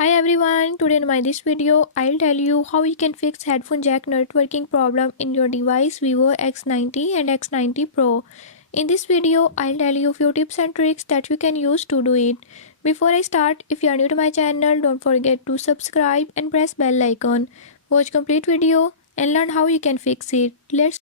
Hi everyone, today in my this video I'll tell you how you can fix headphone jack not working problem in your device Vivo X90 and X90 Pro. In this video I'll tell you few tips and tricks that you can use to do it. Before I start, if you are new to my channel, don't forget to subscribe and press bell icon. Watch complete video and learn how you can fix it. Let's